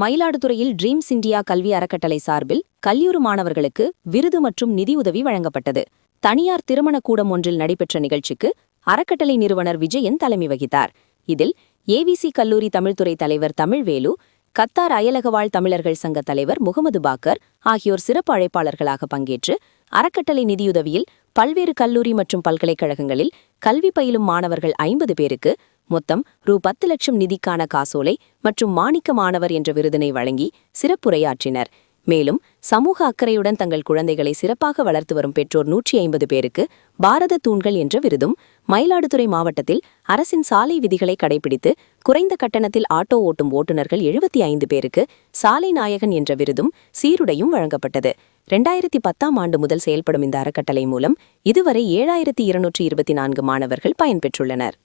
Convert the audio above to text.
மயிலாடுதுறையில் dreams India கல்வி அறக்கட்டளை சார்பில் கல்யூரு மாணவர்களுக்கு விருது மற்றும் நிதியுதவி வழங்கப்பட்டது. தனியார் திருமணக்கூடம் ஒன்றில் நடைபெற்ற நிகழ்ச்சிக்கு அறக்கட்டளை நிறுவனர் விஜயன் தலைமை வகித்தார். இதில் ஏவிசி கல்லூரி தமிழ்துறை தலைவர் தமிழ்வேலு, கத்தார் அயலகவாழ் தமிழர்கள் சங்க தலைவர் முகமது பாக்கர் ஆகியோர் சிறப்பு அழைப்பாளர்களாக பங்கேற்று அறக்கட்டளை நிதியுதவியில் பல்வேறு கல்லூரி மற்றும் பல்கலைக்கழகங்களில் கல்வி பயிலும் மாணவர்கள் 50 பேருக்கு மொத்தம் ரூ. 10 லட்சம் நிதிக்கான காசோலை மற்றும் மாணிக்க மாணவர் என்ற விருதினை வழங்கி சிறப்புரையாற்றினர். மேலும் சமூக அக்கறையுடன் தங்கள் குழந்தைகளை சிறப்பாக வளர்த்து வரும் பெற்றோர் 150 பேருக்கு பாரத தூண்கள் என்ற விருதும், மயிலாடுதுறை மாவட்டத்தில் அரசின் சாலை விதிகளை கடைபிடித்து குறைந்த கட்டணத்தில் ஆட்டோ ஓட்டும் ஓட்டுநர்கள் 75 பேருக்கு சாலை நாயகன் என்ற விருதும் சீருடையும் வழங்கப்பட்டது. 2010ஆம் ஆண்டு முதல் செயல்படும் இந்த அறக்கட்டளை மூலம் இதுவரை 7224 மாணவர்கள் பயன்பெற்றுள்ளனர்.